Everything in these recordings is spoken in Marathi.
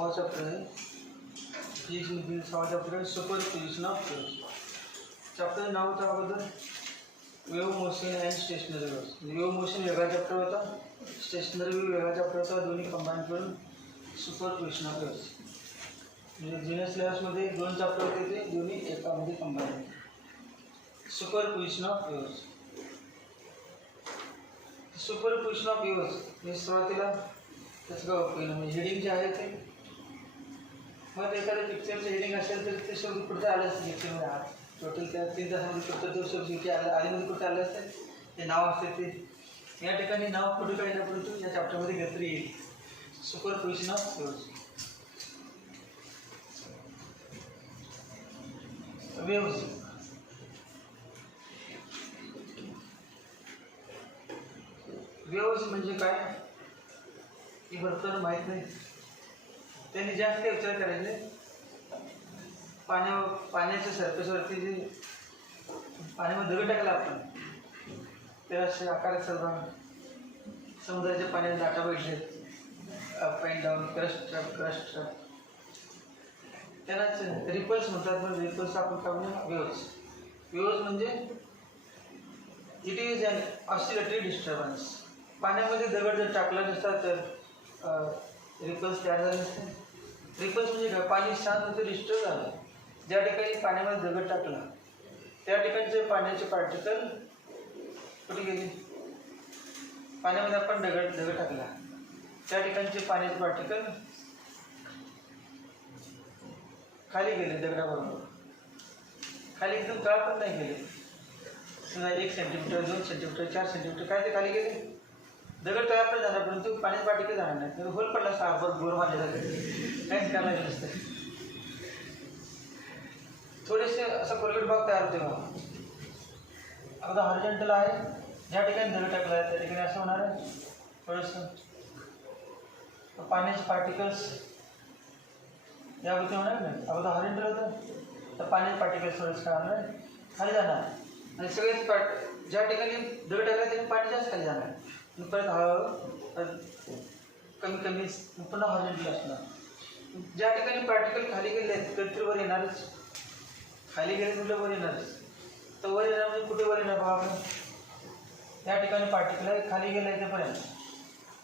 6वां चॅप्टर आहे फिजिक्समधील 6वां चॅप्टर आहे सुपरपोजिशन ऑफ वेव्स. चॅप्टर नाव होतं अगोदर wave motion and stationery waves. Wave motion वेगळा चॅप्टर होता, स्टेशनरी वेव्ह वेगळा चॅप्टर होता. दोन्ही कंबाईन करून सुपरपोजिशन ऑफ वेव्स. म्हणजे जुन्या सिलेबसमध्ये 2 चॅप्टर होते, ते दोन्ही एकामध्ये कंबाईन होते. Superposition of waves. Superposition of waves हे सुरुवातीला त्याचं काय उपयोग म्हणजे हेडिंग जे आहे ते मग एखाद्या पिक्चरचं हेडिंग असेल तर ते शब्द कुठे आलं असतं पिक्चरमध्ये आत टोटल त्या 3 तासामध्ये फक्त तो शब्द इथे आला आधीमध्ये कुठे आलं असतं ते नाव असते ते या ठिकाणी नाव कुठे काढलं परंतु या चॅप्टरमध्ये घेतलं येईल. Superposition of waves. Waves waves म्हणजे काय हे भरपूर माहीत नाही. त्यांनी जास्त विचार करायचे पाण्याच्या सरफेसवरती जे पाण्यामध्ये दगड टाकला आपण ते असे आकारात सर्व समुद्राच्या पाण्यात लाटा बैठले अप अँड डाऊन क्रस्ट त्यांनाच रिपल्स म्हणतात. पण रिपल्स आपण काय म्हणूया वेव्स. वेव्स म्हणजे it is an oscillatory disturbance. पाण्यामध्ये दगड जर टाकला नसता तर रिपल्स तयार झाले नसते. रिपल्स म्हणजे काय पाणी शांत होतं डिस्टर्ब झालं. ज्या ठिकाणी पाण्यामध्ये दगड टाकला त्या ठिकाणचे पाण्याचे पार्टिकल कुठे गेले. पाण्यामध्ये आपण दगड टाकला त्या ठिकाणचे पाण्याचे पार्टिकल खाली गेले. दगडाबरोबर खाली एकदम तळ पण नाही गेले. समजा 1 सेंटीमीटर 2 सेंटीमीटर 4 सेंटीमीटर काय ते खाली गेले. दगड तयार पण झाला परंतु पाण्यात पार्टिकल जाणार नाही. तर होल पडला साबर गोर मारले जाते काहीच करायला गेलं नसतं. थोडेसे असा कोलगेट भाग तयार होते मग अगदी हॉरिझॉन्टल आहे ज्या ठिकाणी दगड टाकला आहे त्या ठिकाणी असं होणार आहे थोडंसं पाण्याचे पार्टिकल्स यावरती होणार नाही. अगदी हॉरिझॉन्टल होतं तर पाण्याचे पार्टिकल्स थोडेसे काय होणार खाली जाणार आणि सगळेच ज्या ठिकाणी दगड टाकला त्याने पाणी जास्त खाली जाणार. परत हळूहळू कमी पुन्हा हॉरिझॉन्टल असणार. ज्या ठिकाणी पार्टिकल खाली गेले आहेत तर वर येणारच. खाली गेले कुठे वर येणारच. तर वर येणार म्हणजे कुठे वर येणार बघा आपण त्या ठिकाणी पार्टिकल आहे खाली गेलं आहे तेपर्यंत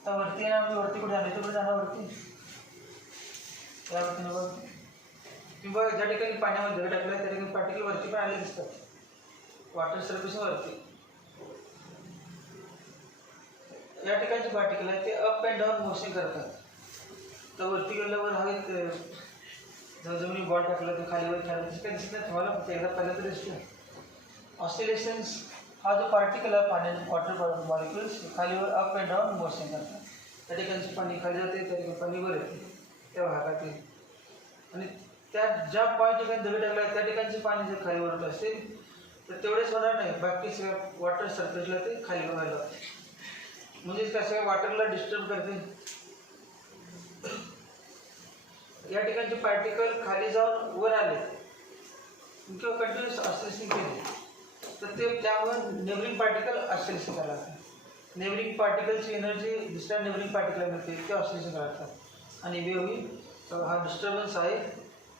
तर वरती येणार म्हणजे वरती कुठे जाणार कुठे जाणार वरती त्या वरतीने वर किंवा ज्या ठिकाणी पाण्यामध्ये दगड टाकलं त्या ठिकाणी पार्टिकल वरती पण आले दिसतात. वॉटर सरफेसवरती या ठिकाणचे पार्टिकल आहेत ते अप अँड डाऊन मोशन करतात. तर वरती गेल्यावर हवेत जमिनी बॉल टाकला तर खालीवर खाली काय दिसत नाही तुम्हाला फक्त एकदा पहिलं तर दिसतं. ऑसिलेशन्स हा जो पार्टिकल आहे पाण्याचे वॉटर मॉलिक्युल्स खालीवर अप अँड डाऊन मोशन करतात. त्या ठिकाणचे पाणी खाली जाते त्या ठिकाणी पाणी वर येते त्या भागातील आणि त्या ज्या पॉईंट ठिकाणी दगड टाकला आहे त्या ठिकाणचे पाणी जर खाली वरत असेल तर तेवढेच होणार नाही. बाकी सगळ्या वॉटर सरफेसला ते खाली व्हायला लागते. म्हणजेच काय सगळ्या वॉटरला डिस्टर्ब करते. या ठिकाणचे पार्टिकल खाली जाऊन वर आले किंवा कंटिन्युअस ऑसिलेशन केले तर ते त्यामुळे नेबरिंग पार्टिकल ऑसिलेशन करायला लागतात. नेबरिंग पार्टिकलची एनर्जी दुसऱ्या नेबरिंग पार्टिकलला मिळते ते ऑसिलेशन करायला लागतात आणि वेव्ह ही हा डिस्टर्बन्स आहे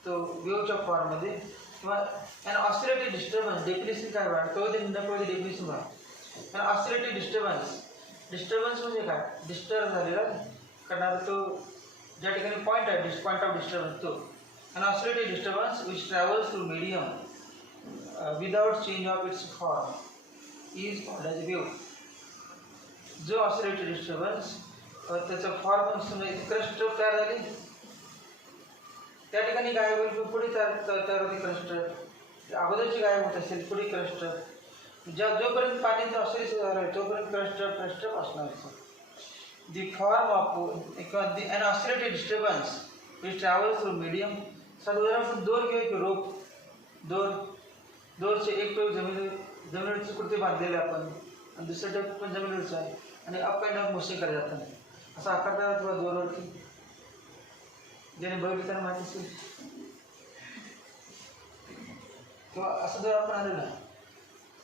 तो वेव्हच्या फॉर्ममध्ये किंवा अॅन ऑसिलेटरी डिस्टर्बन्स डेफिनेशन काय बघा कळते डेफिनेशन बघा. अॅन ऑसिलेटरी डिस्टर्बन्स म्हणजे काय डिस्टर्ब झालेला करणारा तो ज्या ठिकाणी पॉईंट आहे पॉईंट ऑफ डिस्टर्बन्स तो an oscillatory disturbance which travels through medium without change of its form is called as wave. जो ऑसिलेटरी डिस्टर्बन्स त्याचा फॉर्म समजा क्रस्ट तयार झाली त्या ठिकाणी गायब होईल पुढे तयार होते क्रस्ट अगोदरची गायब होत असेल पुढे क्रस्ट जोपर्यंत पाण्याचं ऑसिलेशन झालं आहे तोपर्यंत क्रस्ट असणार. The form of an oscillating disturbance which travels through medium. साधारण दोर घेऊ रोप दोरचे एक टोक जमिनीवरती कुठे बांधलेले आपण आणि दुसरं टोक पण जमिनीवरचं आहे आणि अप अँड डाऊन मोशन करत जातात असा आकार तयार होतो दोरवरती. ज्याने बघितलं त्यांना माहिती असेल किंवा असं जर आपण आलेलं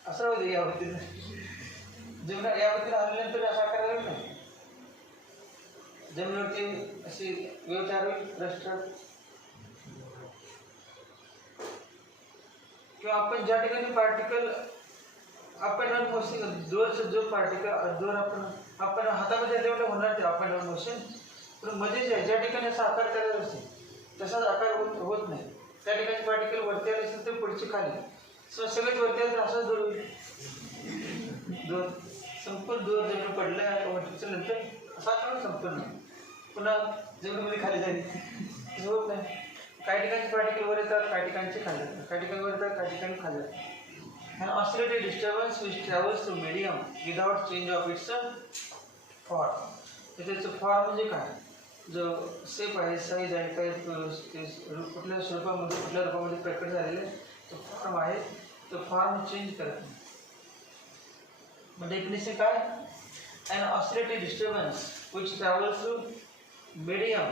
असं होतं यावरती जमिना यावरती आल्यानंतर असा आकार झाला नाही जमिनीवरती अशी वेव्ह तयार होईल रस्टर, किंवा आपण ज्या ठिकाणी पार्टिकल आपण मोशन दोरचं जो पार्टिकल दोर आपण हातामध्ये तेवढं होणार ते आपण मोशन, पण मध्ये ज्या ठिकाणी असा आकार करायचा असेल तसाच आकार होत नाही. त्या ठिकाणी पार्टिकल वरती आले असेल तर पुढचे खाली, सगळेच वरती आले तर असाच दोर होईल. दोर संपूर्ण दोर जमीन पडलं वरतीच्या नंतर असा काढून संपूर्ण पुन्हा जमिनीमध्ये खाली जाईल होत नाही. काही ठिकाणी पार्टिकल वर येतात, काही ठिकाणचे खाली जातात, काही ठिकाणी वर येतात, काही ठिकाणी खाली जातात. An oscillating disturbance which travels through medium without change of its form. तर त्याचं फॉर्म म्हणजे काय, जो शेप आहे, साईज आहे, काही कुठल्या स्वरूपामध्ये कुठल्या रूपामध्ये प्रकट झालेले तो फॉर्म आहे, तो फॉर्म चेंज करत नाही. मग डेफिनेशन काय, an oscillating disturbance which travels through medium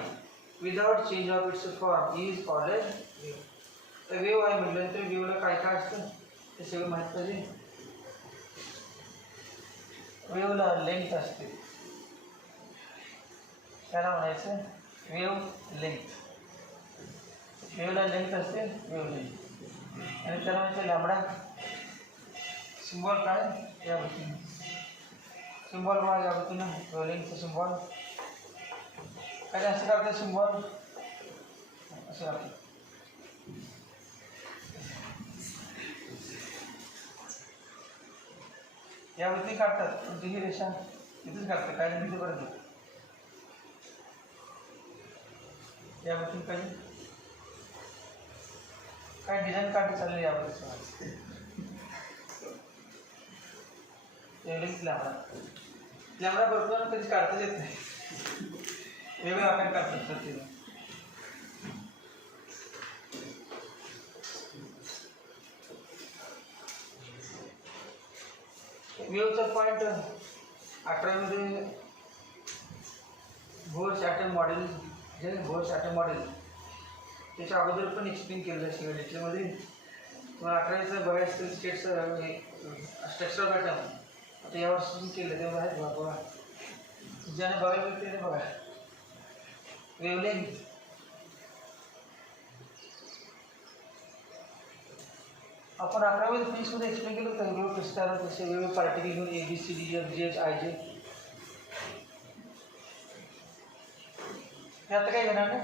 without change of its form is called as wave. तर वेव्ह आहे म्हटल्यानंतर वेव्हला काय काय असतं ते सगळं माहीत पाहिजे. वेव्हला लेंथ असते, त्याला म्हणायचं वेव्ह लेंथ. वेव्हला लेंथ असते, वेव्ह लेंथ, आणि त्याला म्हणायचं लॅम्बडा. सिम्बॉल काय या वतीने, सिम्बॉल बघा या वतीनं वेव्ह लेंथचं सिम्बॉल काय असं करते, सिम्बॉल असं करते. यावरती काढतात, पण ही रेषा इथेच काढतात, काय नाही परत येत यावरती. काय डिझाईन काढली चालली यावरती लॅम्बडा बरोबर कधी काढताच येत नाही, वेगळं आपण काढतात सर ते. वेव्हचा पॉईंट 11मध्ये बोर्स ॲटम मॉडेल, जे बोर्स ॲटम मॉडेल त्याच्या अगोदर पण एक्सप्लेन केलं आहे सगळं डिटेलमध्ये. तुम्हाला 11वीचं बघायचं असेल स्ट्रक्चर ऑफ ॲटम, आता यावर्षी केलं ते बघा बघा, ज्याने बघायला त्याने बघा. वेव्हलेंथ आपण 11वी फिजिक्समध्ये एक्सप्लेन केलं तर वेव्ह कसं तयार होतं, तसे वेव्ह पार्टिकल घेऊन ABCD EF G H I J. हे आता काय घेणार ना,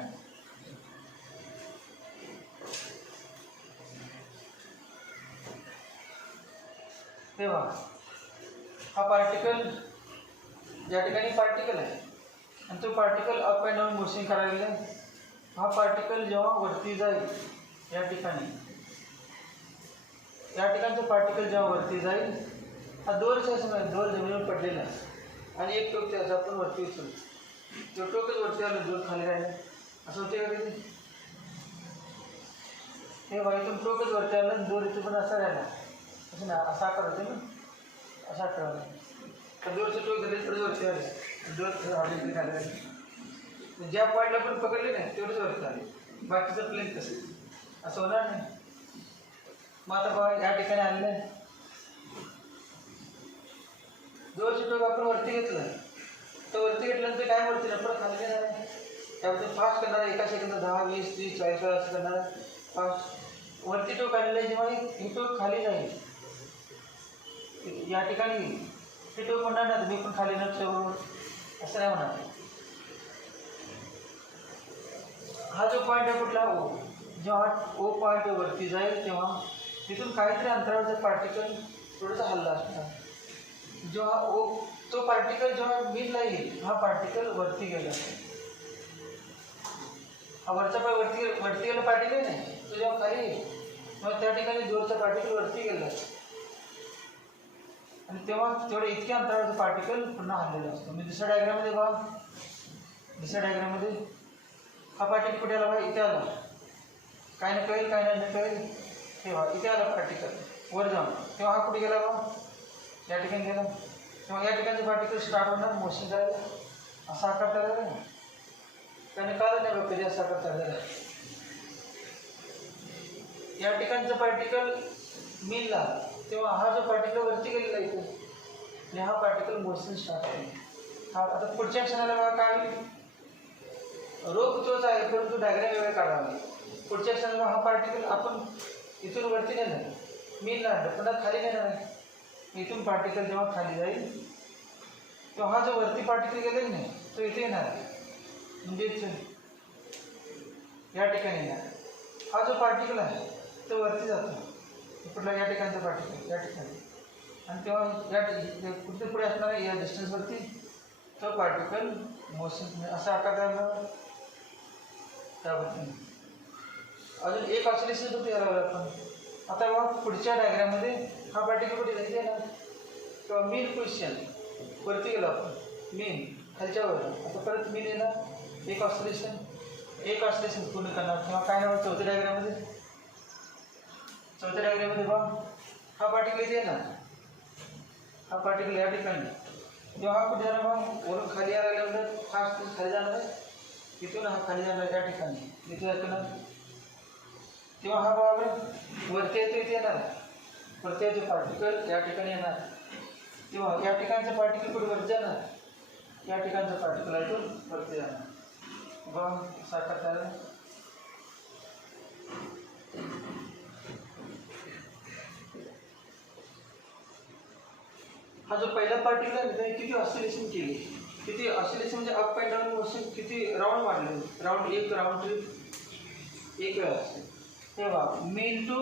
तेव्हा हा पार्टिकल ज्या ठिकाणी पार्टिकल आहे आणि तो particle up and down motion करायला आहे. हा पार्टिकल जेव्हा वरती जाईल या ठिकाणचं पार्टिकल जेव्हा वरती जाईल, हा दोरचा असं दोर जमिनीवर पडलेला आहे आणि एक टोक त्याचा आपण वरती उचलतो, तो टोकच वरती आलं, दोर खाली राहिला असं होते का कधी. हे वाईटून टोकच वरती आलं, दोर इथे पण असा राहिला, असं ना असा आकार होते ना, असा आकार. तर दोरचं टोक झाले थोडं वरती आले, दोर खाली राहिले, ज्या पॉईंटला पण पकडले नाही तेवढंच वरती आले, बाकीचं प्लेन कसं असं होणार नाही. मग आता बघा या ठिकाणी आलेलं आहे, दोरचं टोक आपण वरती घेतलं, तर वरती घेतल्यानंतर काय वरती नाही परत खाली घेणार आहे. त्याबद्दल फास्ट करणार आहे, एका सेकंदात 10 20 30 40 असं करणार आहे फास्ट. वरती टोक आलेलं आहे, जेव्हा हे टोक खाली जाईल या ठिकाणी हे टोक म्हणणार ना मी पण खाली न ठेवून असं नाही म्हणणार. हा जो पॉईंट आहे कुठला ओ, जेव्हा ओ पॉईंट वरती जाईल तेव्हा तिथून काहीतरी अंतरावरचं पार्टिकल थोडंसं हल्ला असणार. जेव्हा ओ तो पार्टिकल जेव्हा मिडला येईल, हा पार्टिकल वरती गेला, हा वरचा वरती गेला पार्टिकल नाही, तो जेव्हा खाली येईल तेव्हा त्या ठिकाणी दोरचा पार्टिकल वरती गेला आणि तेव्हा तेवढ्या इतक्या अंतरावरचं पार्टिकल पुन्हा हल्लेला असतो. मी दुसऱ्या डायग्राममध्ये बघा, दुसऱ्या डायग्राममध्ये हा पार्टिकल कुठे आला बघा, इथे आला, काय ना कळेल काय नाही कळेल, तेव्हा इथे आला पार्टिकल वर जाऊन, तेव्हा हा कुठे गेला बघा या ठिकाणी गेला, तेव्हा या ठिकाणचे पार्टिकल स्टार्ट होणार मोशन करायला, असा आकार करायला ना, त्याने कळलं नाही बघ कधी असा आकार करायला. या ठिकाणचं पार्टिकल मिलला तेव्हा हा जो पार्टिकल वरती गेलेला इथे आणि हा पार्टिकल मोशन स्टार्ट होईल. हा आता पुढच्या क्षणाला बघा काय होईल, रोख तोच आहे, परंतु डायग्राम वेगळा काढावा लागेल. पुढच्या क्षणाला हा पार्टिकल आपण इथून वरती नेणार, मी ना पुन्हा खाली नेणार आहे. इथून पार्टिकल जेव्हा खाली जाईल तेव्हा हा जो वरती पार्टिकल गेलेला नाही तो इथे येणार आहे, म्हणजेच या ठिकाणी येणार. हा जो पार्टिकल आहे तो वरती जातो, कुठला या ठिकाणचा पार्टिकल या ठिकाणी, आणि तेव्हा या कुठे पुढे असणार आहे या डिस्टन्सवरती तो पार्टिकल मोशन असा आकार द्यायला त्यावरती. अजून एक ऑसिलेशन तो तयार व्हायला आपण. आता बघा पुढच्या डायग्राममध्ये हा पार्टिकल कुठे जायचे ना किंवा मेन पोझिशन वरती गेलो आपण, मेन खालच्यावर. आता परत मेन येणार, एक ऑसिलेशन पूर्ण करणार. किंवा काय नाव चौथ्या डायग्राममध्ये बघा हा पार्टिकल इथे येणार, हा पार्टिकल या ठिकाणी. जेव्हा हा कुठे जाणार बघा वरून खाली यायला लागल्यानंतर फास्ट खाली जाणार आहे, इथून हा खाली जाणार या ठिकाणी इथे जाणार. तेव्हा हा बरोबर वरती येतो इथे येणार, वरती येतो पार्टिकल या ठिकाणी येणार. तेव्हा या ठिकाणचं पार्टिकल कुठे वरती जाणार, या ठिकाणचं पार्टिकल इथून वरती जाणार. बघा सारखा झाला. हा जो पहिला पार्टिकल आहे त्याने किती ऑसिलेशन केली, किती ऑसिलेशन म्हणजे अप अँड डाऊन मोशन, किती राऊंड मारले, राऊंड एक राऊंड ट्रिप एक वेळा असते. तेव्हा mean to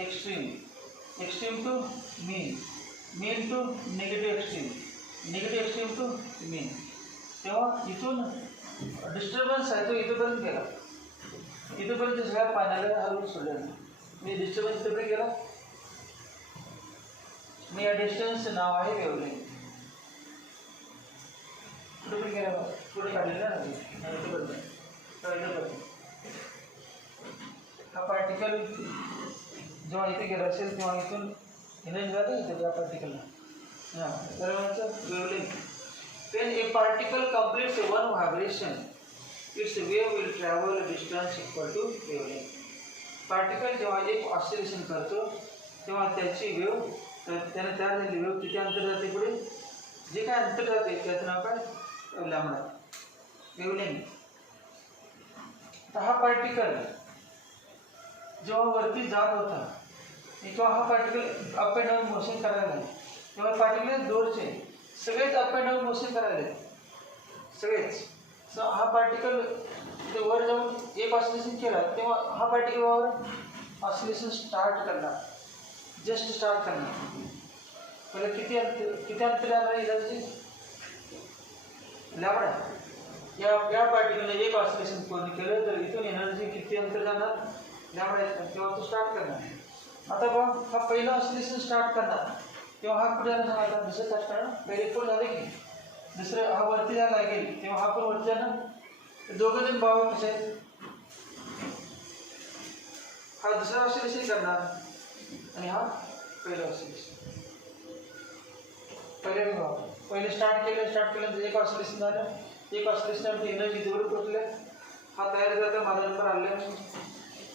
extreme, extreme to mean, mean to negative extreme, negative extreme to mean. तेव्हा इथून डिस्टर्बन्स आहे तो इथंपर्यंत गेला, इथंपर्यंत सगळ्या पाण्याला हलवून सोडलं. मी डिस्टर्बन्स इथंपर्यंत गेला, मी या डिस्टन्सचं नाव आहे वेवलेंथ. कुठे पण गेला पुढे काढलेलं ना, हा पार्टिकल जेव्हा इथे गेला असेल तेव्हा इथून एनर्जी जाते इथे त्या पार्टिकलला. हां तर wavelength. When a particle completes one vibration, its wave will travel a distance equal to wavelength. Particle जेव्हा एक ऑसिलेशन करतो तेव्हा त्याची वेव, त्याने तयार झालेली वेव किती अंतर जाते पुढे, जे काय अंतर जाते त्याचं नाव काय लॅम्बडा, वेवलेंथ. तर हा पार्टिकल जेव्हा वरती जात होता किंवा हा particle up and down motion करायला, तेव्हा पार्टिकल दोरचे सगळेच अप अँड डाऊन मोशन करायला सगळेच. सो हा पार्टिकल ते वर जाऊन एक ऑसिलेशन केला तेव्हा हा पार्टिकल वर ऑसिलेशन स्टार्ट करणार, जस्ट स्टार्ट करणार. पहिले किती अंतर जाणार एनर्जी लॅम्बडा. या पार्टिकलने एक ऑसिलेशन पूर्ण केलं तर इथून एनर्जी किती अंतर जाणार लॅम्बडा, तेव्हा तो स्टार्ट करणार. आता बघा हा पहिला ऑसिलेशन स्टार्ट करणार तेव्हा हा पुढे जाणार, आता दुसरं स्टार्ट करणार. पहिले पूर्ण झाले की दुसरं हा वरती जायला लागेल तेव्हा हा पण वरती जाणार. दोघं जण भाव कसे आहेत, हा दुसरा ऑसिलेशन करणार आणि हा पहिला ऑसिलेशन. पहिले स्टार्ट केलं एक ऑसिलेशन झालं, एक ऑसिलेशन एनर्जी जेवढी पोचले हा तयार करता माझा नंबर आले.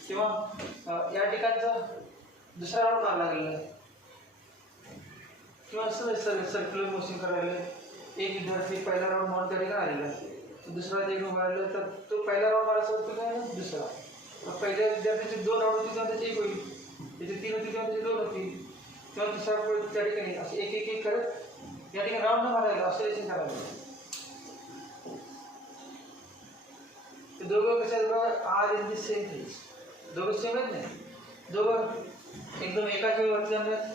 तेव्हा या ठिकाणचा दुसरा राऊंड मारला गेलेला किंवा सर्क्युलर मोशन करायला एक विद्यार्थी पहिला राऊंड मारून त्या ठिकाणी आलेला, दुसरा एक मारला तर तो पहिला राऊंड मारायचा होतो काय दुसरा. पहिल्या विद्यार्थ्याचे 2 राऊंड होती तेव्हा त्याची 1 होईल, त्याचे 3 होती तेव्हा त्याचे 2 होती, तेव्हा दुसरा त्या ठिकाणी असं एक करत या ठिकाणी राऊंड मारायला ऑसिलेशन करायला. ते दोघं कसे आहेत बघा, are in the same phase, दोघं सेम आहेत नाही, दोघं एकदम एकाच वेळेवरती जाणार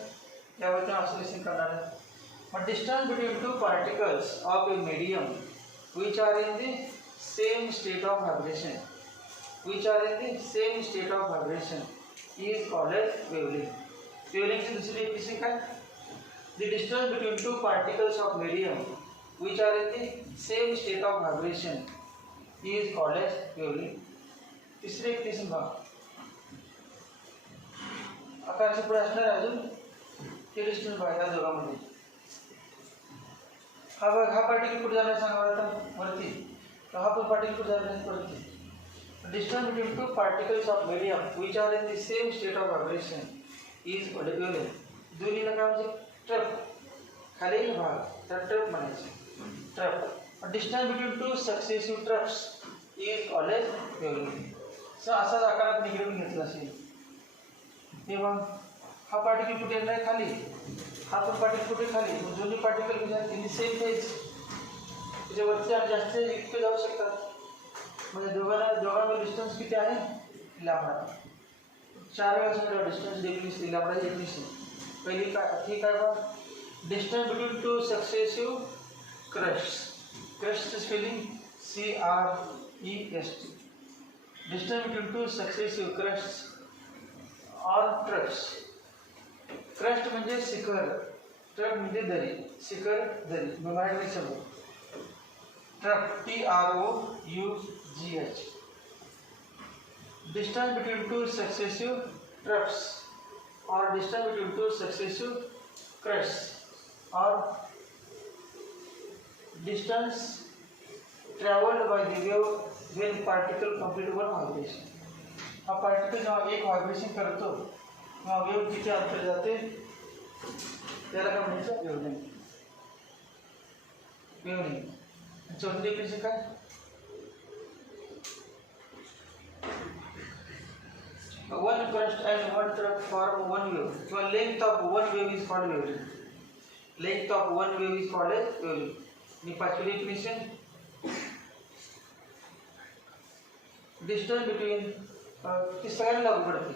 त्यावरती ऑसिलेशन करणार आहेत. But distance between two particles of a medium which are in the same state of vibration, is called as wavelength. Wavelength ची दुसरी definition काय? The distance between two particles of medium which are in the same state of vibration is called as wavelength. तिसरी definition बघा. आकाराच्या पुढे असणार अजून ते डिस्टन्स बघा या दोघांमध्ये. हा पार्टिकल कुठे जाणार सांगा आता वरती, तर हा पण पार्टिकल कुठे जाणार वरती. Distance between two particles of medium which are in the same state of vibration is called wavelength. दोन्हीला काय म्हणजे ट्रप, खालील भाग तर ट्रप म्हणायचे trough. Distance between two successive ट्रप्स is called age wavelength. So असाच आकार आपण इकडे पण घेतला असेल. तेव्हा हा पार्टिकल कुठे येणार आहे? खाली. हा पण पार्टिकल कुठे? खाली. दोन्ही पार्टिकल म्हणजे तिन्ही सेम फेज, त्याच्यावरती आणि जास्त इतके जाऊ शकतात. म्हणजे दोघांमध्ये डिस्टन्स किती आहे? लॅम्बडा. 4 वेळा डिस्टन्स डिग्री लॅम्बडा 19 आहे. पहिली काय ठीक आहे बा. Distance between two successive crust. Crust spelling CREST. Distance between two successive crust or trucks. Crust म्हणजे शिखर, ट्रक म्हणजे दरी. शिखर दरी मराठी शब्द. Truck TROUGH. Distance between two successive trucks or distance between two successive crests or distance traveled by the wave when particle complete one vibration. हा पार्टिकल जेव्हा एक व्हायब्रेशन करतो तेव्हा वेव्ह किती अंतर जाते त्याला काय म्हणायचं? वेव्हलेंथ. वेव्हलेंथ चौथी डेफिनेशन काय? One crust and one truck form one wave. So length of one wave is called wavelength. Length of one wave is called as wavelength. The पाचवी definition. Distance between ती सगळ्यांना लागू पडते.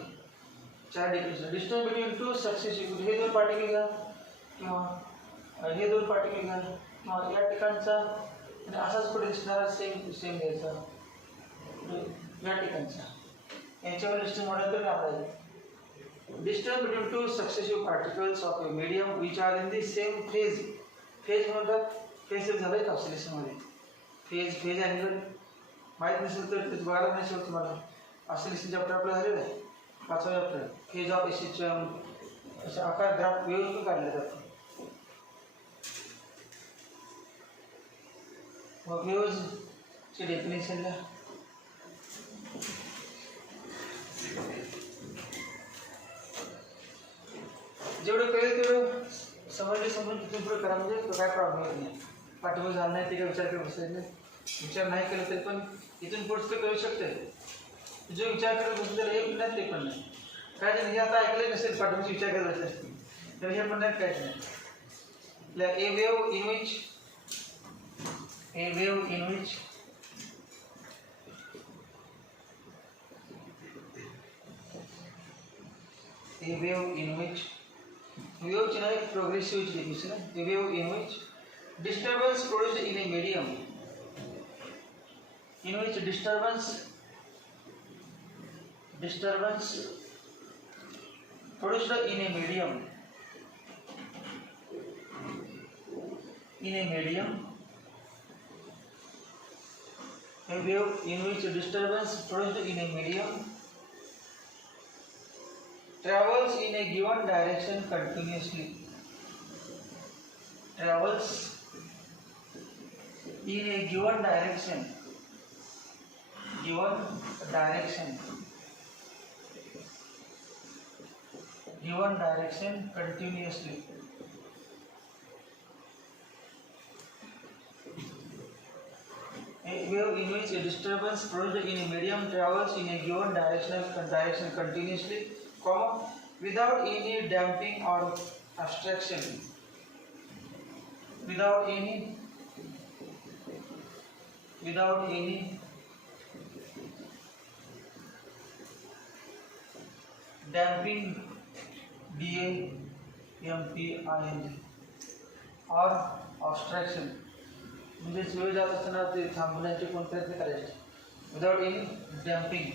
4 definition. Distance between two successive. हे दोन पार्टिकल घ्या किंवा हे दोन पार्टिकल घ्या किंवा या ठिकाणचा आणि असाच पुढे दिसणारा सेम घ्यायचा या ठिकाणचा. याच्यावर डिस्टन्स मॉडेल तर काढायचं. Distance between two successive particles of a medium which are in the same phase. Phase म्हणतात. फेज झालं का ऑसिलेशनमध्ये? फेज अँगल माहीत नसेल तर ते बघायला नाही शकतो तुम्हाला. ऑसिलेशन चॅप्टर आपलं झालेलं आहे 5वा चॅप्टर. फेज ऑफ एसिस्टम असे आकार ग्राफ वेव्ह पण काढले जातात. मग वेव्हची डेफिनेशनला जेवढं कळेल तेवढं समजून तिथून पुढे करा. म्हणजे काय प्रॉब्लेम येत नाही. पाठीवर झालं नाही ते काय विचार करत बसायचं नाही. विचार नाही केला तरी पण इथून पुढचं ते करू शकते. जो विचार करत बसतो त्याला एक नाही ते पण नाही काय नाही. हे आता ऐकलं नसेल पाठीवरची विचार करत बसले असते तर हे पण नाही काहीच नाही. A wave in which wave is a progressive definition. A wave in which disturbance produced in a medium, produced in a medium, a wave in which disturbance produced in a medium travels in a given direction continuously. Travels in a given direction continuously. A wave in which a disturbance produced in a medium travels in a given direction continuously, without any damping or obstruction. Without any damping, DAMPING, or obstruction. म्हणजे वेळ जात असताना ते थांबवण्याचे कोण प्रयत्न करायचे. विदाउट एनी डॅम्पिंग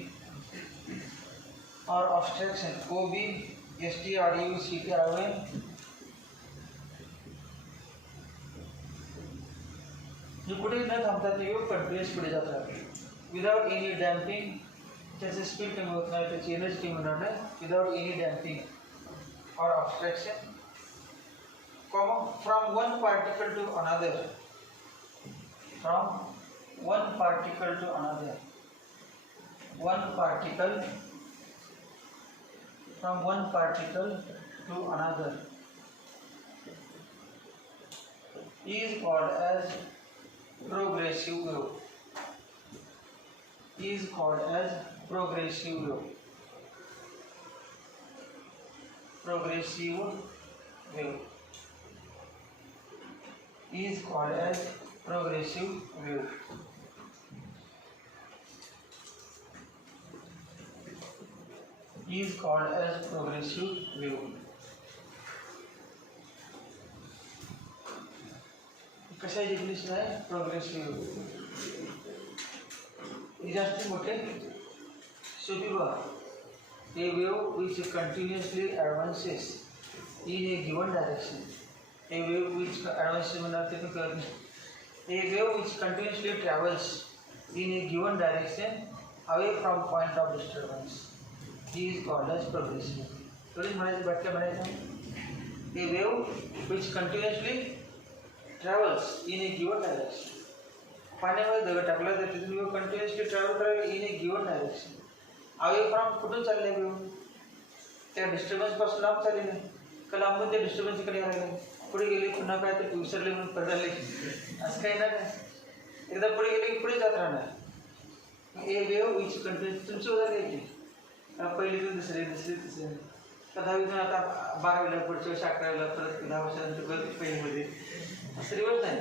और ऑब्स्ट्रक्शन. OBSTRUCTION. जे कुठे न थांबता ते कंटिन्युअस पुढे जातात. Without any damping. त्याची स्पीड कमी होत नाही, त्याची एनर्जी कमी होणार नाही. विदाउट एनी डॅम्पिंग और obstruction. From one particle to another. One particle to another. From one particle to another is called as progressive wave. is called as progressive wave. Progressive wave is called as progressive wave. Is called as progressive wave. कशा डेफिनेशन आहे प्रोग्रेसिव्ह जास्त मोठे शेवटी बघा a wave which continuously advances in a given direction. A wave which advances म्हणणार ते पण कळत नाही. A wave which continuously travels in a given direction away from point of disturbance is called as progressive. थोडी म्हणायची व्याख्या म्हणायचं a wave which continuously travels in a given direction. पाण्यामध्ये दगड टाकला तर तिथून वेव कंटिन्युअसली ट्रॅव्हल करायला in A given direction. Away from कुठून चालले वेव त्या डिस्टर्बन्स पासून लांब चालले नाही का लांबून त्या डिस्टर्बन्सकडे राहिले पुढे गेले पुन्हा काय तर विसरले म्हणून पडले असं काही नाही. एकदा पुढे गेले की पुढे जात राहणार. ए वेव विच कंटिन्युअस तुमची उदाहरण घ्यायची पहिलीतून दुसरी तिसरी तर दहावीतून आता 12वीला पुढच्या वर्षी 11वीला परत 10 वर्षानंतर परत पहिलीमध्ये असं रिवर्स नाही.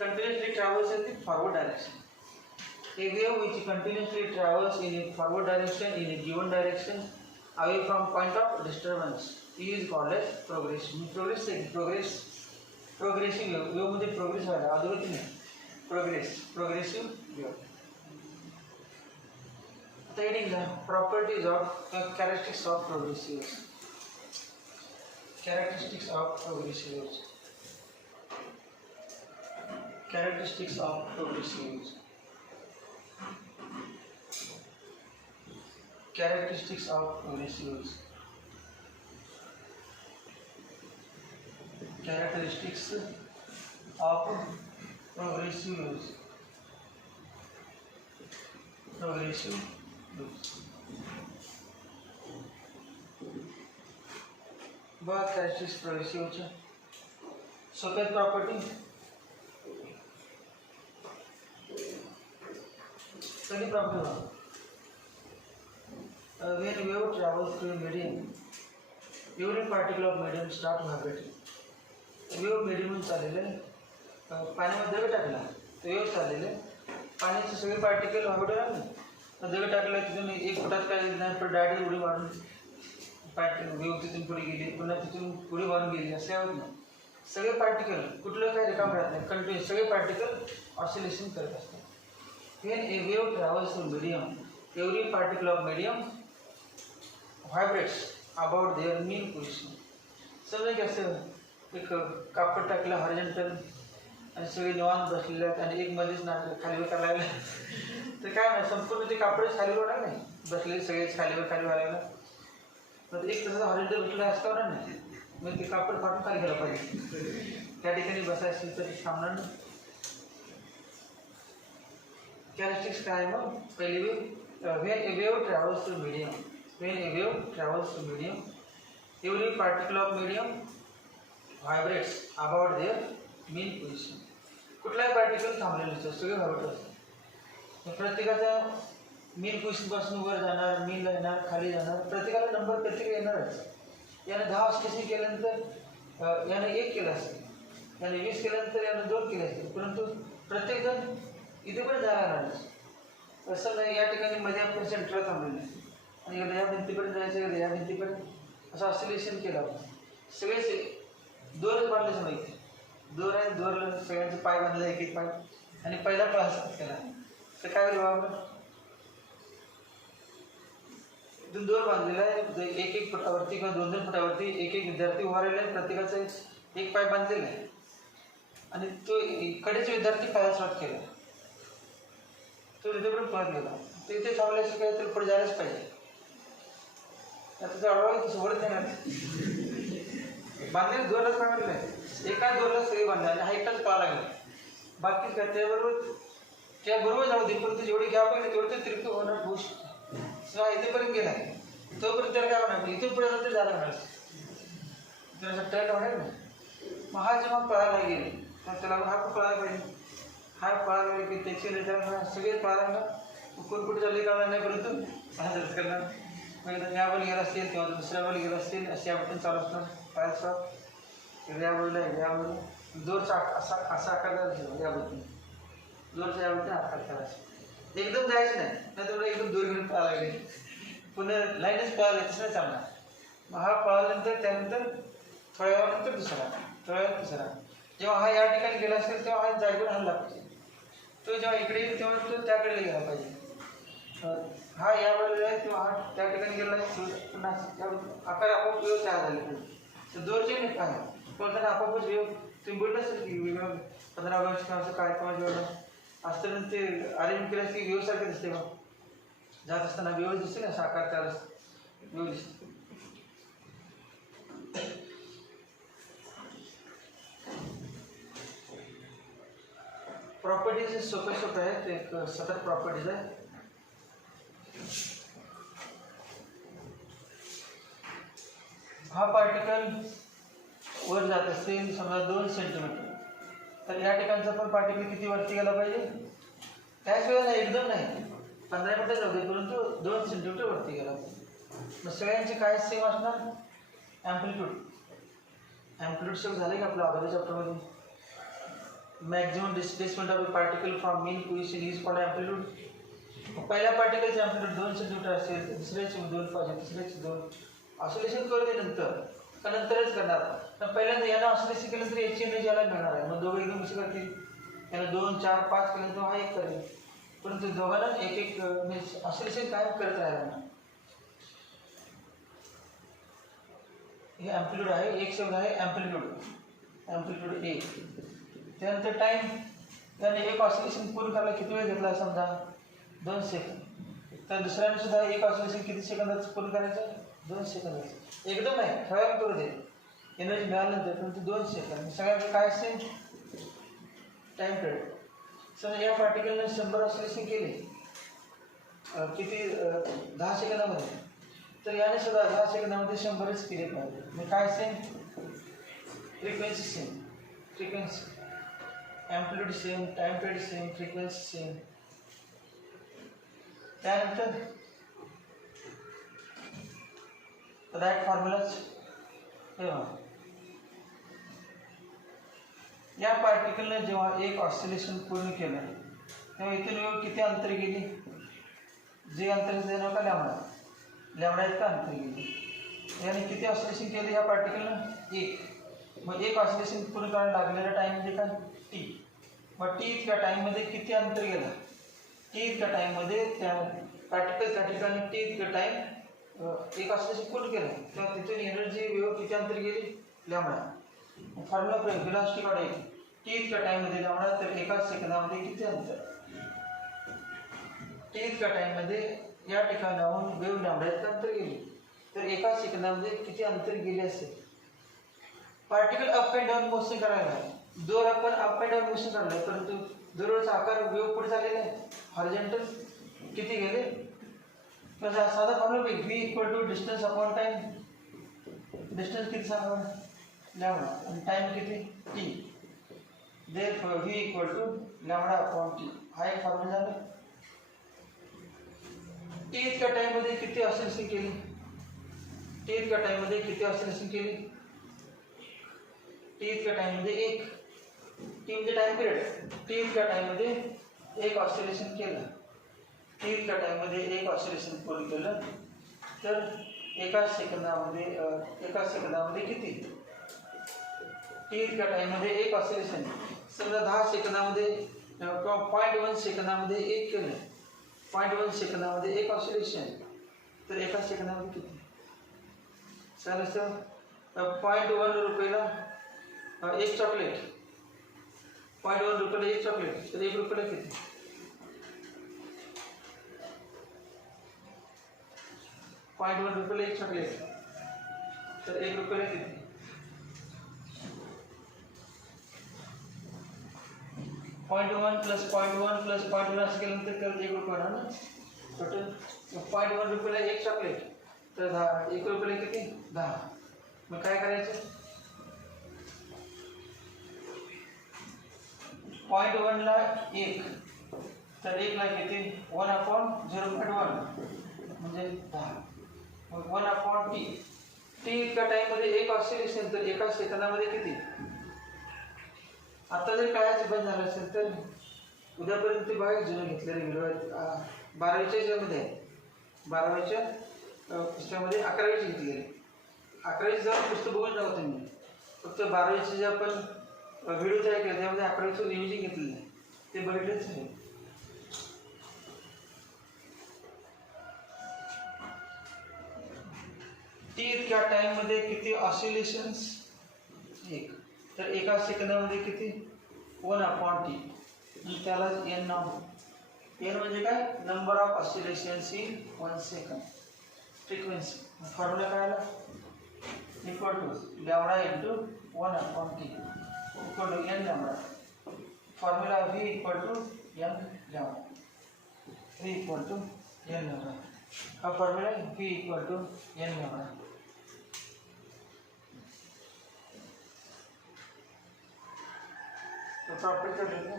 Continuously travels in the forward direction. A wave which continuously travels in a forward direction in a given direction away from point of disturbance is called as progressive. Progressive wave. Wave मध्ये प्रोग्रेस व्हायला अधोगती नाही. Progressive wave. आता हेडिंग घ्या properties of characteristics of progressive waves. Characteristics of progressive waves. Characteristics of progressive waves. Characteristics of progressive waves. Characteristics of progressive waves. Progressive waves. What characteristics progressive waves? सोप्यात property Study problem. When wave travels through a medium, every particle of medium start vibrating. Wave medium चाललेले पाण्यामध्ये दगड टाकला तर वेव चाललेले पाण्याचे सगळे पार्टिकल व्हायब्रेट आले दगड टाकला तिथून 1 फुटात काय नाही डायरेक्ट उडी मारून वेव तिथून पुढे गेली पुन्हा तिथून पुढे मारून गेली असे होत नाही. सगळे पार्टिकल कुठलं काही रिकाम राहत नाही कंटिन्यू सगळे पार्टिकल ऑसिलेशन करत असतात. When a wave travels through medium, every particle of medium vibrates about their mean position. समजा की असं एक कापड टाकलं हॉरिझॉन्टल आणि सगळे निवांत बसलेले आहेत आणि एक मध्येच खालीवर करायला लागलं तर काय नाही संपूर्ण ते कापडच खालीवर होणार नाही बसलेले सगळेच खालीवर व्हायला मग एक तसं हॉरिझॉन्टल बसलं असं होणार नाही मग ते कापड फाटून खाली गेलं पाहिजे त्या ठिकाणी बसायचं तर थांबणार नाही. Characteristics काय मग पहिली when a wave travels through medium, every particle of medium vibrates about their mean position. कुठलाही पार्टिकल थांबलेलं नसतं सगळे व्हायब्रेट असतात. प्रत्येकाचा मेन पोझिशन पासून वर जाणार मीनला येणार खाली जाणार प्रत्येकाला नंबर प्रत्येक येणारच. याने 10 ऑसिलेशन केल्यानंतर याने 1 केलं असेल याने 20 केल्यानंतर याने 2 केले असतील परंतु प्रत्येकजण इथे पण जाणार नाही असं नाही. या ठिकाणी मध्ये आपण सेंटरला थांबलेलं आहे आणि या भिंतीपर्यंत जायचं या भिंतीपर्यंत असं ऑसिलेशन केलं आपण सगळेच दोरच बांधलेच माहिती दोर आहे दोरला सगळ्यांचे पाय बांधले एक पाय आणि पहिला क्लास केला तर काय होईल बाबा इथून दोर बांधलेला आहे 1-1 फुटावरती किंवा 2-2 फुटावरती 1-1 विद्यार्थी उभा राहिला आहे प्रत्येकाचा एक पाय बांधलेला आहे आणि तो कडेच विद्यार्थी पाया स्टार्ट केला तो तिथे पण पळत गेला तर इथे थांबल्याशिवाय काय तर पुढे जायलाच पाहिजे. आता तो अडवायला तसं वरच येणार बांधलेलं दोरलाच बांधलेलं आहे एका दोरला सगळी बांधले आणि हाईटच पळा लागला बाकी काय त्याबरोबर जाऊ दे परंतु जेवढी घ्या पाहिजे तेवढं ते तिरकं होणार होऊ शकतो. इथेपर्यंत गेला तोपर्यंत त्याला काय होणार इथून पुढे जाऊन ते जायला लागणार त्याला टर्न होणार ना मग हा जेव्हा पळायला गेले तर त्याला हा पण पळायला पाहिजे हा पळायला की त्याची सगळे पळायला कोण कुठे चालले कळणार नाही, परंतु हजरच करणार. मग एकदा या बॉल गेला असतील किंवा दुसऱ्या बॉल गेला असतील अशी बटन चालू असणार. काय स्टॉप या बॉलला या बॉल जोरचा असा असा आकार द्यायचा या बटन जोरचा या बटन आकार करायचा. एकदम जायचं नाही, नाही तर एकदम दूर घेऊन पळायला लागले पुन्हा लाईनच पळायला तसं नाही चालणार. मग हा पळाल्यानंतर त्यानंतर थोड्या वेळानंतर दुसरा, थोड्या वेळात तिसरा. जेव्हा हा या ठिकाणी गेला असेल तेव्हा हा जागेवर हल्ला पाहिजे. तो जेव्हा इकडे येईल तेव्हा तो त्याकडे गेला पाहिजे. हा या वेळेला आहे किंवा हा त्या ठिकाणी गेला पुन्हा आकार आपोआप व्यवस्थित झाले पाहिजे. तर दोरचे नाही काय बोलताना आपोआपच तुम्ही बोललं असेल की वेगळं 15 ऑगस्ट किंवा असं कार्यक्रमाच्या वेळेला असताना ते अरेंज केलं की व्यवस्थित दिसते बा. जात असताना व्यवस्थित दिसते ना साकार त्याला व्यवस्थित. प्रॉपर्टीज सोपे आहेत, एक 7 प्रॉपर्टीज आहे. हा पार्टिकल वर जात असेल समजा 2 सेंटीमीटर, तर या ठिकाणचा पण पार्टिकल किती वरती गेला पाहिजे? त्याच वेळेला एकदम नाही 15 मिनिटं जाऊ दे, परंतु 2 सेंटीमीटर वरती गेला पाहिजे. मग सगळ्यांचे काय सेम असणार? ॲम्प्लिट्यूड सेम झाले का आपल्या अगोदर चॅप्टरमध्ये? Maximum displacement of particle from mean position is called amplitude. पहिल्या पार्टिकलचे ॲम्प्लिट्यूड 2 सेंटीमीटर असेल, दुसऱ्याचे 2 पाहिजे, तिसऱ्याचे 2. ऑसिलेशन करू दे नंतर का नंतरच करणार. तर पहिल्यांदा यानं ऑसिलेशन केलं तर याची एनर्जी याला मिळणार आहे. मग दोघं एकदम कशी करतील? याला 2, 4, 5 केलं तर हा एक करेल, परंतु दोघांना एक एक ऑसिलेशन कायम करत राहिला. हे ॲम्प्लिट्यूड आहे, एक शब्द आहे ॲम्प्लिट्यूड 1. त्यानंतर टाईम, त्याने एक ऑसिलेशन पूर्ण करायला किती वेळ घेतला समजा 2 सेकंद. तर दुसऱ्याने सुद्धा एक ऑसिलेशन किती सेकंदाचं पूर्ण करायचं? 2 सेकंदाचं. एकदम नाही, ठराविक करू दे एनर्जी मिळाल्यानंतर, परंतु 2 सेकंद. सगळ्यांचं काय सेम टाईम पिरियड. समजा या पार्टिकलने 100 ऑसिलेशन केले किती 10 सेकंदामध्ये, तर याने सुद्धा 10 सेकंदामध्ये 100च केले पाहिजे. मग काय same? Frequency same, frequency amplitude same, time period same, frequency same. त्यानंतर राईट फॉर्म्युलाच या पार्टिकलने जेव्हा एक ऑसिलेशन पूर्ण केलं तेव्हा इथून वेळ किती अंतर गेली? जे अंतर देणं का लॅमडा इतका अंतर गेली. याने किती ऑसिलेशन केले या पार्टिकलनं? 1. मग एक ऑसिलेशन पूर्ण करायला लागलेला टाईम म्हणजे काय? टी. मग टी इतक्या टाईममध्ये किती अंतर गेला? टी इतक्या टाईममध्ये त्या पार्टिकल त्या ठिकाणी टी इतकं टाईम एक ऑसिलेशन पूर्ण केलं तेव्हा तिथून एनर्जी वेव किती अंतर गेली? लॅमडा. फॉर्म्युला प्रयोग व्हेलॉसिटी काढायची. टी इतक्या टाईममध्ये लॅमडा, तर एका सेकंदामध्ये किती अंतर? टी इतक्या टाईममध्ये या ठिकाणाहून वेव लॅमडा इतकं अंतर गेली, तर एका सेकंदामध्ये किती अंतर गेले असेल? Particle up and down motion करायला दोर आपण अप अँड डाऊन मोशन काढलं, परंतु दोरचा आकार वेव पुढे झालेला आहे हॉरिझॉन्टल किती गेले? तर साधा formula v equal to distance upon time. Distance किती सांगा? लॅमडा. आणि टाईम किती? T. Therefore v equal to lambda upon T. हा एक फॉर्म्युला झाला. टी इतक्या टाईममध्ये किती ऑसिलेशन केली? टी इतक्या टाईममध्ये किती ऑसिलेशन केली? टी इतक्या टाईममध्ये 1. टी म्हणजे टाईम पिरियड. टी इतक्या टाईममध्ये 1 ऑसिलेशन केलं. टी इतक्या टाईममध्ये 1 ऑसिलेशन पूर्ण केलं, तर एका सेकंदामध्ये किती? टी इतक्या टाईममध्ये 1 ऑसिलेशन समजा 10 सेकंदामध्ये किंवा 0.1 सेकंदामध्ये 1 केलं. 0.1 सेकंदामध्ये 1 ऑसिलेशन, तर एका सेकंदामध्ये किती? समजा 0.1 रुपयाला 1 चॉकलेट. 0.1 रुपयाला 1 चॉकलेट, तर 1 रुपयाला किती? 0.1 रुपयाला 1 चॉकलेट, तर 1 रुपयाला किती? 0.1 प्लस 0.1 प्लस 0.1 असं केल्यानंतर करत 1 रुपया ना टोटल. 0.1 रुपयाला 1 चॉकलेट, तर 1 रुपयाला किती? 10. मग काय करायचं? 0.1 ला 1, तर 1 ला किती 1/0.1 म्हणजे 10. मग 1/t. टी इतक्या टाईममध्ये एक ऑसिलेशन, तर एका सेकंदामध्ये किती? आता जर काळाचं बंद झालं असेल तर उद्यापर्यंत ते बघा जुने घेतलेले व्हिडिओ आहेत. 12वीच्या याच्यामध्ये आहे, 12वीच्या पुस्तकामध्ये 11वीची घेतलेली. 11वीची जाऊन पुस्तक बघून नका तुम्ही, फक्त 12वीचे जे आपण व्हिडिओ तयार केले त्यामध्ये 11वीचं रिव्हिजन घेतलेलं आहे, ते बघितलेच आहे. टी इतक्या टाईममध्ये किती ऑसिलेशन्स? 1. तर एका सेकंदामध्ये किती? 1/t. आणि त्याला एन नाव. एन म्हणजे काय? Number of oscillations in 1 second. Frequency. Formula काय आला? Equal to lambda into 1/t equal to N lambda. Formula V equal to N lambda. V equal to N lambda. हा formula V equal to N lambda. तो प्रॉपर्टी कर लेना.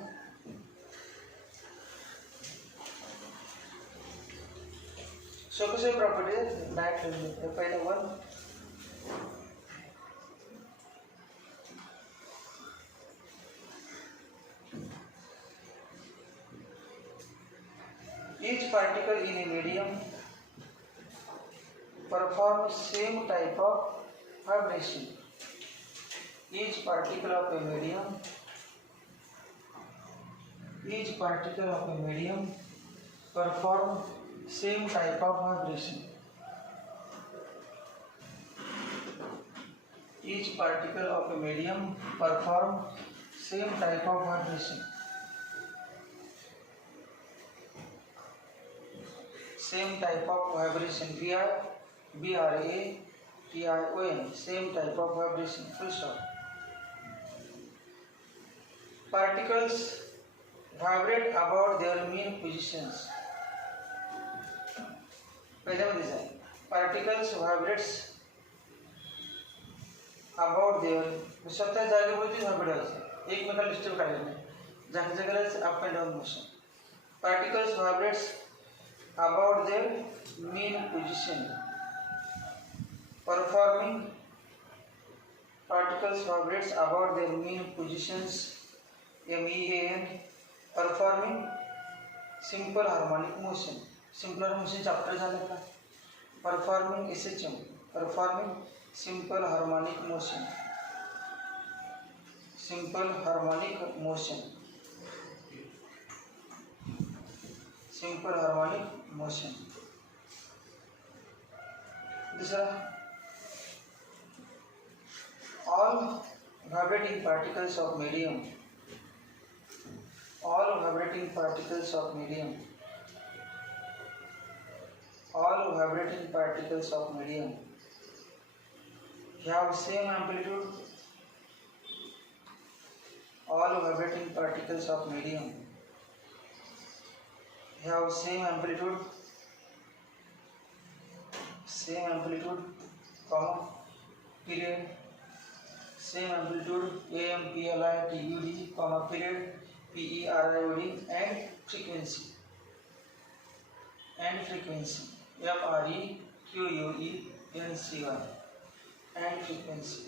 कसे प्रॉपर्टी डायरेक्ट लिहून घेते. पहिला 1 each particle in a medium performs same type of vibration. Each particle of a medium perform same type of vibration. Each particle of a medium perform same type of vibration. Same type of vibration. BRATION. Same type of vibration. Full stop. Particles vibrate about their mean positions. पहिल्यामध्ये आहे. Particles vibrates about their स्वतः जागेवरती व्हायब्रेट व्हायचे, एकमेकाला डिस्टर्ब करायचे नाही, जागे जागेलाच up and down motion. Particles vibrates about their mean position. Particles vibrates about their mean positions. MEAN. Performing simple harmonic motion. Simple motion chapter झालं का? Performing SHM. Performing simple harmonic motion. Simple harmonic motion. Simple harmonic motion. दूसरा, all vibrating particles of medium. All vibrating particles of medium. All vibrating particles of medium have same amplitude. All vibrating particles of medium have same amplitude, comma, period, same amplitude, AMPLITUD, comma, period, PERIOD, and frequency, FREQUENCY, and frequency.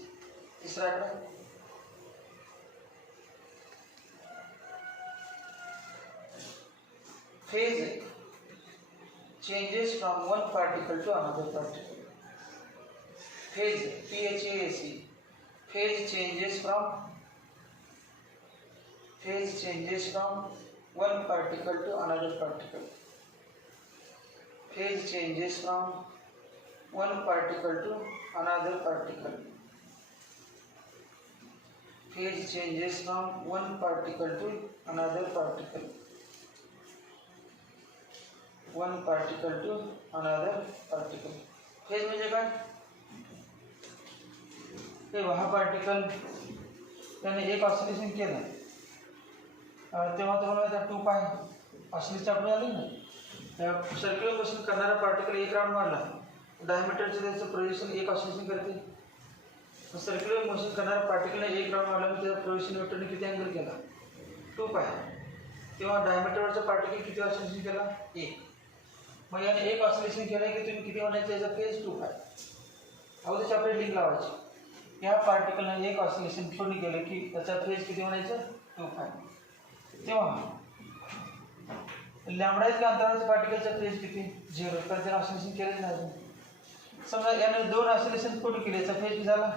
तीसरा क्या? Phase changes from one particle to another particle. Phase, PHASE. Phase changes from one particle to another particle. Phase changes from one particle to another particle. Phase changes from one particle to another particle. One particle to another particle. Phase म्हणजे काय? ते हा पार्टिकल त्याने एक ऑसिलेशन केलं तेव्हा तुम्हाला 2π ऑसिलेशन आपण आली ना, सर्क्युलर मोशन करणारा पार्टिकल एक राउंड मारला, डायमीटरचं त्याचं प्रोजेक्शन एक ऑसिलेशन करते. सर्क्युलर मोशन करणारा पार्टिकलने एक राउंड मारला, त्याचा प्रोजेक्शन वेक्टरने किती अँगल केला? 2π. तेव्हा डायमीटरवरचा पार्टिकल किती ऑसिलेशन केला? 1. मग याने 1 ऑसिलेशन केलं की तुम्ही किती म्हणायचं? याचा फेज 2 पाय. अगोदरची आपली लिंक लावायची. या पार्टिकलने 1 ऑसिलेशन पूर्ण केलं की त्याचा फेज किती म्हणायचं? 2 पाय. तेव्हा लॅम्बडा इतक्या अंतरावरच्या पार्टिकलचा फेज किती? 0. तर त्याने ऑसिलेशन केलंच नाही अजून. समजा याने 2 ऑसिलेशन पूर्ण केले, याचा फेज किती झाला?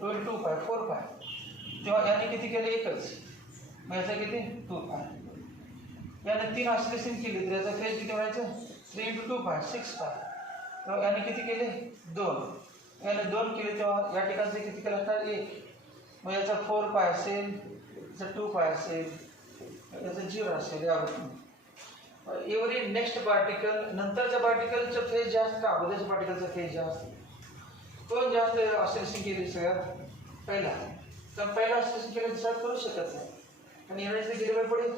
2 पाय 4 पाय. तेव्हा याने किती केले? 1च. मग याचा किती? 2 पाय. याने 3 ऑसिलेशन केली तर याचा फेज किती म्हणायचं? 3 × 2 पाय 6 पाय. तेव्हा याने किती केले? 2. याने 2 केले तेव्हा या ठिकाणचे किती केलं असणार? 1. मग याचा 4 पाय असेल, याचा 2 पाय असेल, याचा 0 असेल. यावरून एवढी नेक्स्ट पार्टिकल, नंतरच्या पार्टिकलचं फेज जास्त का अगोदरच्या पार्टिकलचं फेज जास्त? कोण जास्त ऑसिलेशन केली? सगळ्यात पहिला. तर पहिला ऑसिलेशन केलं दुसरा करू शकत नाही, आणि याने गेले वेळ पडेल.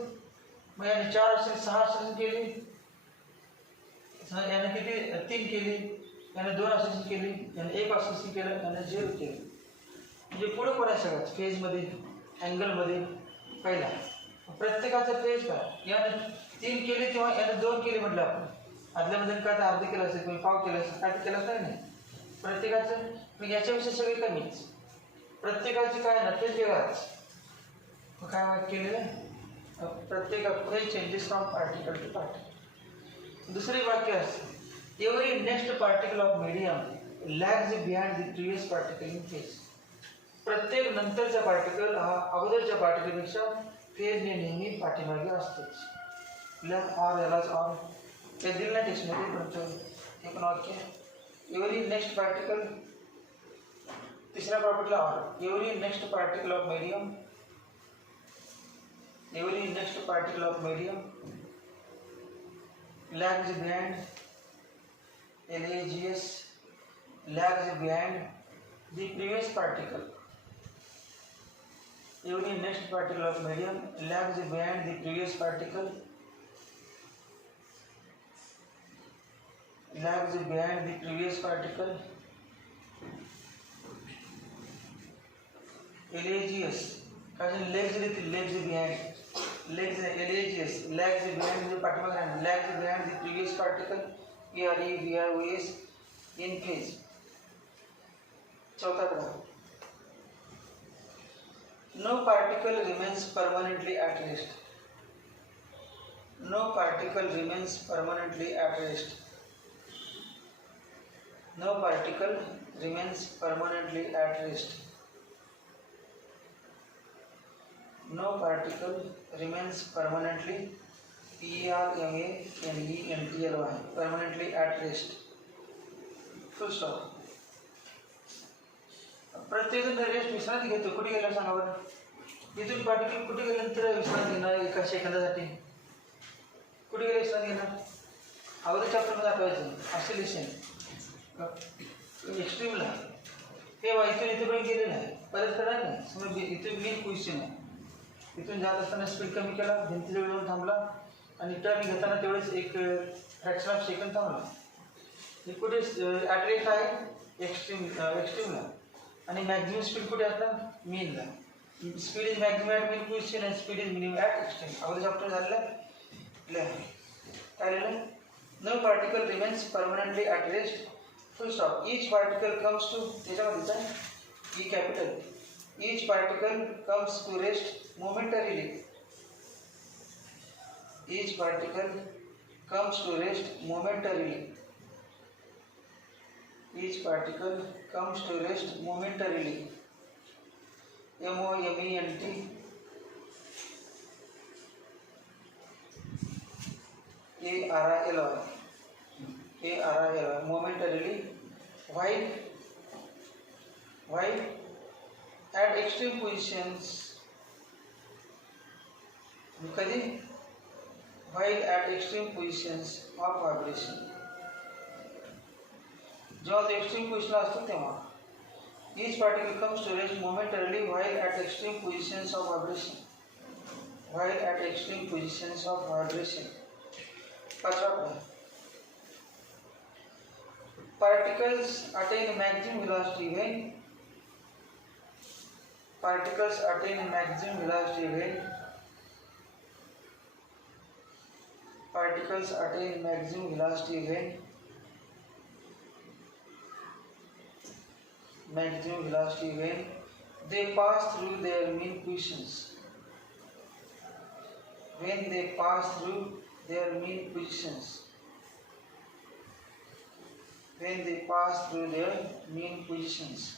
मग याने 4 ऑसिलेशन 6 ऑसिलेशन केली, याने किती? 3 केली, याने 2 ऑसिलेशन केली, याने 1 ऑसिलेशन केलं, याने 0 केलं. म्हणजे पुढे कोण आहे सगळ्यात फेजमध्ये, अँगलमध्ये? पहिला. प्रत्येकाचा फेज काय? याने 3 केले तेव्हा याने 2 केले म्हटलं आपण. आदल्यामध्ये काय तर अर्धे केलं असेल, कोणी पाव केलं असेल, काय तर केलं असेल नाही प्रत्येकाचं. मग याच्याविषयी सगळे कमीच. प्रत्येकाची काय ना फेज वेगळाच. मग काय वाक्य केलेलं? प्रत्येक phase changes from particle to particle. दुसरे वाक्य असते, every next particle of medium lags behind the previous particle in phase. प्रत्येक नंतरचा पार्टिकल हा अगोदरच्या पार्टिकलपेक्षा फेजने नेहमी पाठीमागे असतोच. ऑर यालाच ऑर ते दिलं नाही टेक्स्टमध्ये, पण एक वाक्य एव्हरी नेक्स्ट पार्टिकल. तिसऱ्या प्रॉपर्टीला or. Every next particle of medium, every next particle of medium lags behind, LAGS, lags behind the previous particle. Every next particle of medium lags behind the previous particle, lags behind the previous particle. LAGS, कारण legs behind, legs LAGS, lags behind the particle and lags behind the previous particle. VREs in phase. चौथा प्रकार. No particle remains permanently at rest. No particle remains permanently at rest. No particle remains permanently at rest. No particle remains permanently, PERMANENTLY, permanently at rest. Full stop. प्रत्येकजण रेस्ट विश्रांती घेतो. कुठे गेला सांगा बरं? इथून पार्टिकल कुठे गेल्यानंतर विश्रांती घेणार? एका सेकंदासाठी कुठे गेले विश्रांती घेणार? अगोदर चॅप्टरमध्ये दाखवायचं ऑसिलेशन एक्स्ट्रीमला. हे इथून इथेपर्यंत गेलेलं आहे, परत करणार नाही. समजा इथून मेन क्वेश्चन आहे, इथून जात असताना स्पीड कमी केला, भिंतीच्या वेळेवर थांबला, आणि टर्न घेताना तेवढेच एक फ्रॅक्शन ऑफ सेकंड थांबला. हे कुठे ॲट रेस्ट आहे? एक्स्ट्रीमला. आणि मॅक्झिमम स्पीड कुठे असणार? मीनला. Speed is maximum at mean position and speed is minimum at extreme. अगोदर चॅप्टर झालेलं काय लिहिलं? No particle remains permanently at rest. Full stop. Each particle comes to, त्याच्यामध्येच आहे E capital. Each particle comes to rest momentarily. Each particle comes to rest momentarily. Each particle comes to rest momentarily. MOMENT. ARILY. Momentarily. While at extreme positions. कधी? While at extreme positions of vibration. जेव्हा तो एक्स्ट्रीम पोझिशनला असतो तेव्हा. Each particle comes to rest momentarily while at extreme positions of vibration. While at extreme positions of vibration. पाचवा point. Particles attain maximum velocity when. Particles attain maximum velocity when particles attain maximum velocity when they pass through their mean positions. When they pass through their mean positions. When they pass through their mean positions.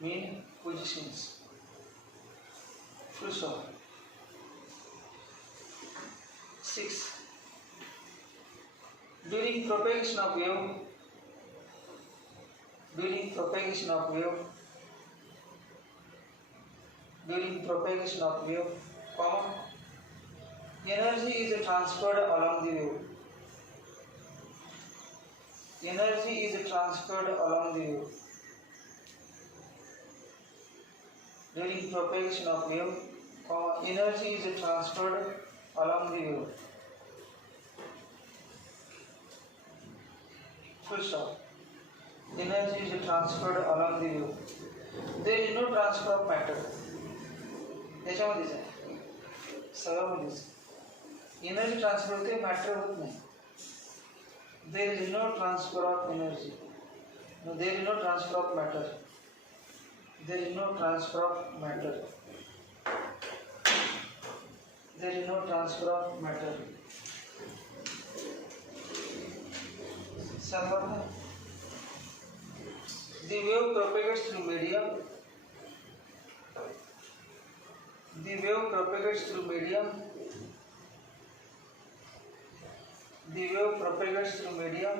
Mean positions. Full stop. 6. During propagation of wave, comma, energy is transferred along the wave. Energy is transferred along the wave. During propagation of wave, comma, energy is transferred along the wave. Full stop. Energy is transferred along the wave. There is no transfer of matter. त्याच्यामध्येच आहे सगळ्यामध्येच एनर्जी ट्रान्सफर होते मॅटर होत नाही. There is no transfer of energy. There is no transfer of matter. There is no transfer of matter. There is no transfer of matter. समजलं? The wave propagates through medium. The wave propagates through medium. The wave propagates through medium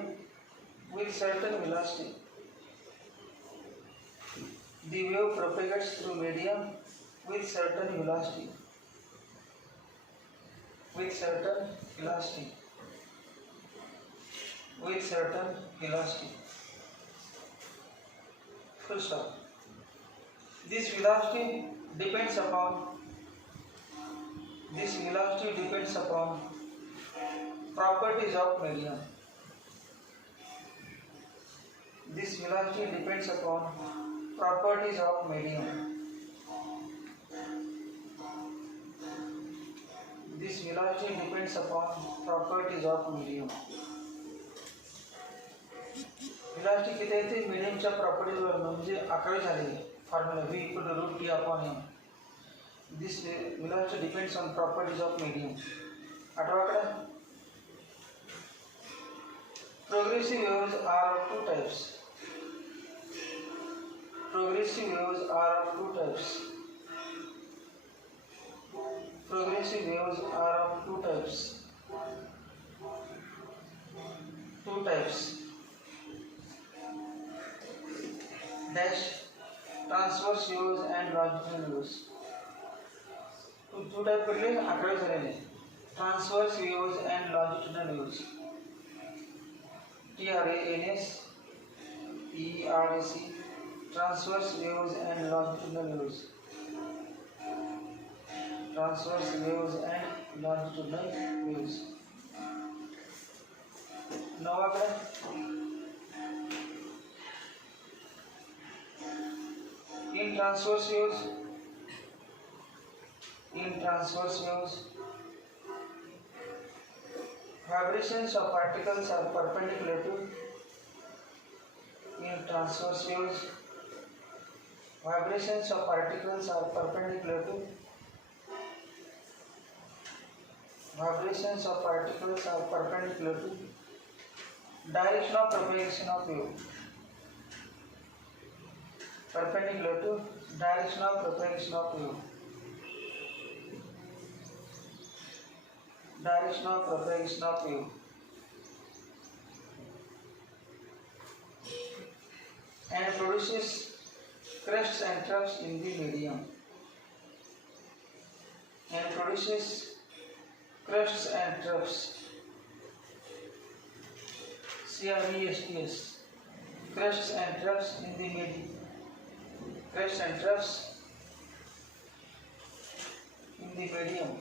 with certain velocity. The wave propagates through medium with certain velocity. With certain velocity. With certain velocity. Full stop. This velocity depends upon properties of medium. This velocity depends upon properties of medium. This velocity depends upon properties of medium. velocity किती आहे ते mediumच्या properties वर म्हणजे 11 झालेली formula v equal to root t upon m. This velocity depends on properties of medium. 8वा progressive waves are of two types. Progressive waves are of two types. Progressive waves are of two types. Two types. Dash transverse waves and longitudinal waves. Two type पडले 11 झालेले. Transverse waves and longitudinal waves. TRANS, TERAC, transverse waves and longitudinal waves. Transverse waves and longitudinal waves. नवाकडे in transverse waves, vibrations of particles are perpendicular to. In transverse waves, vibrations of particles are perpendicular to. Vibrations of particles are perpendicular to direction of propagation of wave. Perpendicular to direction of propagation of wave. Direction of propagation of wave. And produces crests and troughs in the medium. And produces crests and troughs. CRESTS. Crests and troughs in the medium. Crests and troughs in the medium.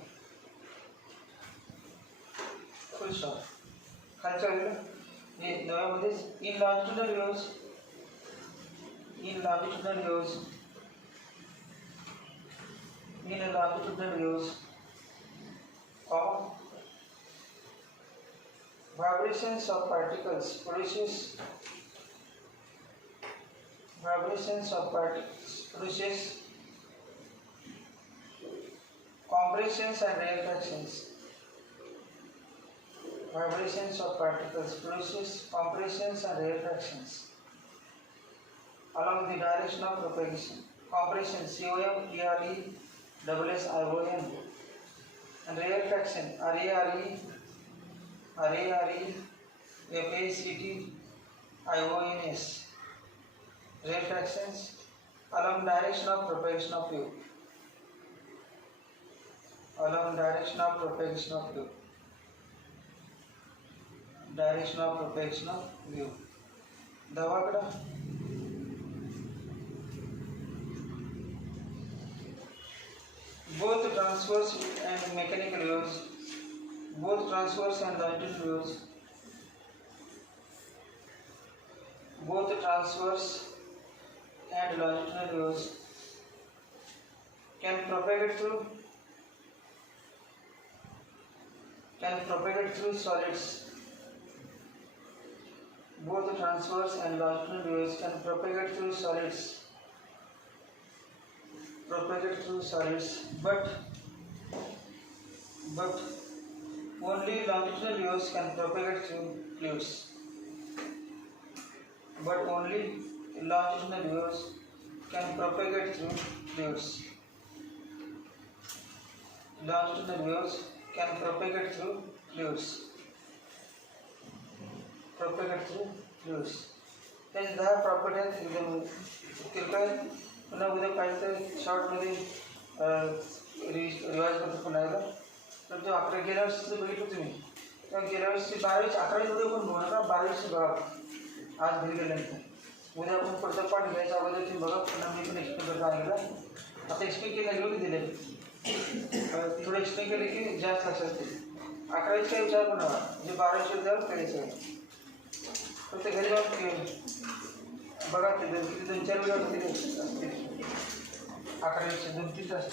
Full stop. खालच्या हे नव्यामध्ये in longitudinal waves. In longitudinal waves. In longitudinal waves. comma. Vibrations of particles produces compressions and rarefactions. Vibrations of particles produces compressions and rarefactions along the direction of propagation. Compression COM, and rarefaction RAREFACTIONS. Rarefactions along direction of propagation of wave. Direction of propagation of wave. दवाकडा both transverse and mechanical waves, both transverse and longitudinal waves, both transverse and longitudinal waves can propagate through solids. Both transverse and longitudinal waves can propagate through solids, but only longitudinal waves can propagate through fluids. Longitudinal waves can propagate through fluids. त्याचे 10 प्रॉपर्टी आहेत एकदम किरकोळ. पुन्हा उद्या पाहिजे तर शॉर्टमध्ये रिवाइज करतो पुन्हा एकदा. तर जो गेल्या वर्षीचं बघितलं तुम्ही, तर गेल्या वर्षी 12वीची 11वीमध्ये पण बघू नका, 12वीची बघा आज घरी गेल्यानंतर. उद्या आपण पुढचा पाठ घ्यायचा अगोदर तुम्ही बघा. पुन्हा मी पण एक्सप्लेन करतो सांगितलं. आता एक्सप्लेन केलं गेलो की दिले थोडं एक्सप्लेन केलं की जास्त लक्षात येईल. 11वीचा काही विचार पण नका, जे 12वीचे विचार करायचं आहे. फक्त घरी जाऊन बघा ते 2-4 वेळा असतील 11वीचे 2-3 तास.